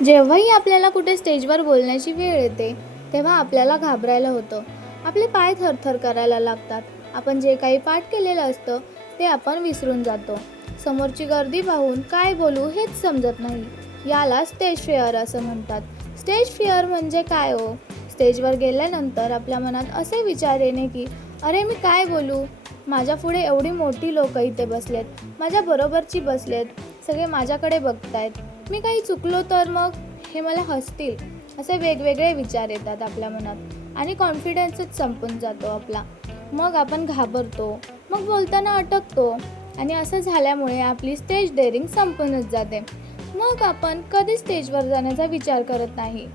जेव्हाही आपल्याला कुठे स्टेजवर बोलण्याची वेळ येते, तेव्हा आपल्याला घाबरायला होतं. आपले पाय थरथर करायला लागतात. आपण जे काही पाठ केलेलं असतं, ते आपण विसरून जातो. समोरची गर्दी पाहून काय बोलू हेच समजत नाही. याला स्टेज फिअर असं म्हणतात. स्टेज फिअर म्हणजे काय हो? स्टेजवर गेल्यानंतर आपल्या मनात असे विचार येणे की, अरे मी काय बोलू? माझ्या पुढे एवढी मोठी लोकं इथे बसलेत. माझ्या बरोबरची बसलेत. सगळे माझ्याकडे बघतायत. मी काही चुकलो तर मग हे मला हसतील, असे वेगवेगळे विचार येतात आपल्या मनात आणि कॉन्फिडन्सच संपून जातो आपला. मग आपण घाबरतो, मग बोलताना अटकतो आणि असं झाल्यामुळे आपली स्टेज डेअरिंग संपूनच जाते. मग आपण कधी स्टेजवर जाण्याचा विचार करत नाही.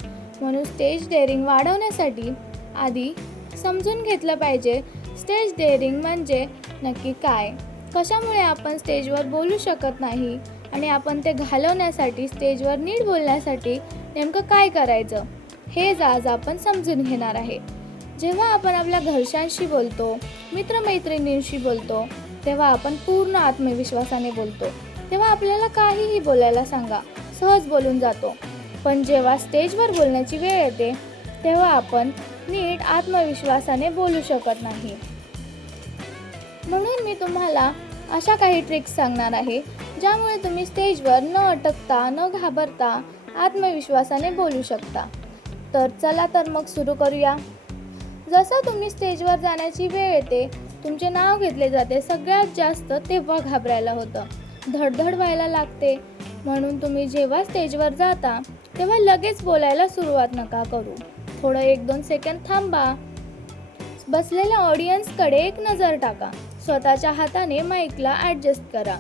म्हणून स्टेज डेअरिंग वाढवण्यासाठी आधी समजून घेतलं पाहिजे स्टेज डेअरिंग म्हणजे नक्की काय, कशामुळे आपण स्टेजवर बोलू शकत नाही आणि आपण ते घालवण्यासाठी स्टेजवर नीट बोलण्यासाठी नेमकं काय करायचं, हेच आज आपण समजून घेणार आहे. जेव्हा आपण आपल्या घरच्यांशी बोलतो, मित्रमैत्रिणींशी बोलतो, तेव्हा आपण पूर्ण आत्मविश्वासाने बोलतो. तेव्हा आपल्याला काहीही बोलायला सांगा, सहज बोलून जातो. पण जेव्हा स्टेजवर बोलण्याची वेळ येते, तेव्हा आपण नीट आत्मविश्वासाने बोलू शकत नाही. म्हणून मी तुम्हाला अशा काही ट्रिक्स सांगणार आहे, ज्यामुळे तुम्ही स्टेजवर न अटकता न घाबरता आत्मविश्वासाने बोलू शकता. तर चला तर मग सुरू करूया. जसं तुम्ही स्टेजवर जाण्याची वेळ येते, तुमचे नाव घेतले जाते, सगळ्यात जास्त तेव्हा घाबरायला होतं, धडधड व्हायला लागते. म्हणून तुम्ही जेव्हा स्टेजवर जाता तेव्हा लगेच बोलायला सुरुवात नका करू. थोडं 1-2 सेकंद थांबा. बसलेल्या ऑडियन्सकडे एक नजर टाका. स्वतःच्या हाताने माईकला ॲडजस्ट करा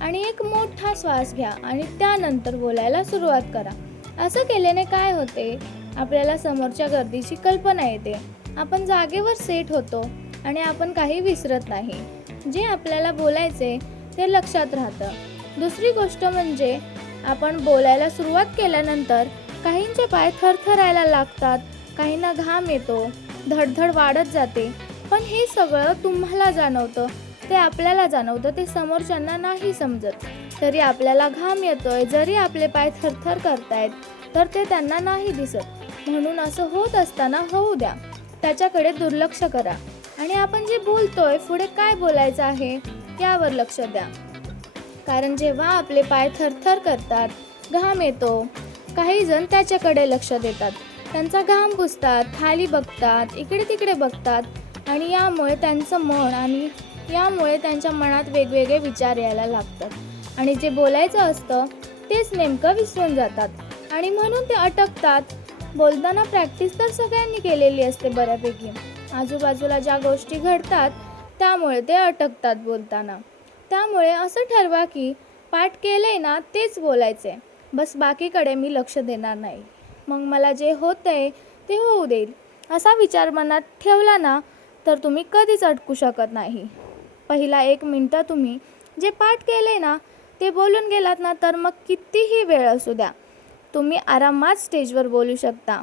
आणि एक मोठा श्वास घ्या आणि त्यानंतर बोलायला सुरुवात करा. असं केल्याने काय होते, आपल्याला समोरच्या गर्दीची कल्पना येते, आपण जागेवर सेट होतो आणि आपण काही विसरत नाही. जे आपल्याला बोलायचे ते लक्षात राहतं. दुसरी गोष्ट म्हणजे आपण बोलायला सुरुवात केल्यानंतर काहींचे पाय थरथरायला लागतात, काहींना घाम येतो, धडधड वाढत जाते. पण हे सगळं तुम्हाला जाणवतं, ते आपल्याला जाणवतं, ते समोरच्यांना नाही समजत. तरी आपल्याला घाम येतोय, जरी आपले पाय थरथर करतायत, तर ते त्यांना नाही दिसत. म्हणून असं होत असताना होऊ द्या, त्याच्याकडे दुर्लक्ष करा आणि आपण जे बोलतोय, पुढे काय बोलायचं आहे यावर लक्ष द्या. कारण जेव्हा आपले पाय थरथर करतात, घाम येतो, काही जण त्याच्याकडे लक्ष देतात, त्यांचा घाम पुसतात, खाली बघतात, इकडे तिकडे बघतात आणि यामुळे त्यांच्या मनात वेगवेगळे विचार यायला लागतात आणि जे बोलायचं असतं तेच नेमकं विसरून जातात आणि म्हणून ते अटकतात. बोलताना प्रॅक्टिस तर सगळ्यांनी केलेली असते बऱ्यापैकी. आजूबाजूला ज्या गोष्टी घडतात त्यामुळे ते अटकतात बोलताना. त्यामुळे असं ठरवा की पाठ केलंय ना तेच बोलायचे, बस बाकीकडे मी लक्ष देणार नाही. मग मला जे होतंय ते होऊ देईल, असा विचार मनात ठेवला ना तर तुम्ही कधीच अटकू शकत नाही. पहिला 1 मिनटं तुम्ही जे पाठ केले ना ते बोलून गेलात ना, तर मग कितीही वेळ असू द्या, तुम्ही आरामात स्टेजवर बोलू शकता.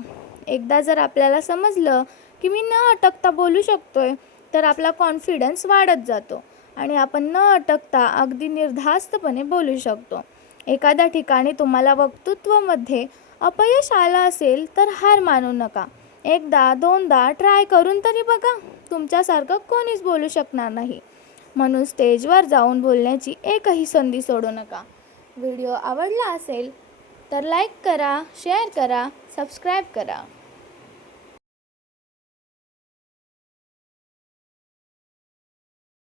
एकदा जर आपल्याला समजलं की मी न अटकता बोलू शकतोय, तर आपला कॉन्फिडन्स वाढत जातो आणि आपण न अटकता अगदी निर्धास्तपणे बोलू शकतो. एखाद्या ठिकाणी तुम्हाला वक्तृत्वामध्ये अपयश आलं असेल तर हार मानू नका. 1दा-2दा ट्राय करून तरी बघा. तुमच्यासारखं कोणीच बोलू शकणार नाही. म्हणून स्टेजवर जाऊन बोलण्याची एकही संधी सोडू नका. व्हिडिओ आवडला असेल तर लाईक करा, शेअर करा, सबस्क्राईब करा.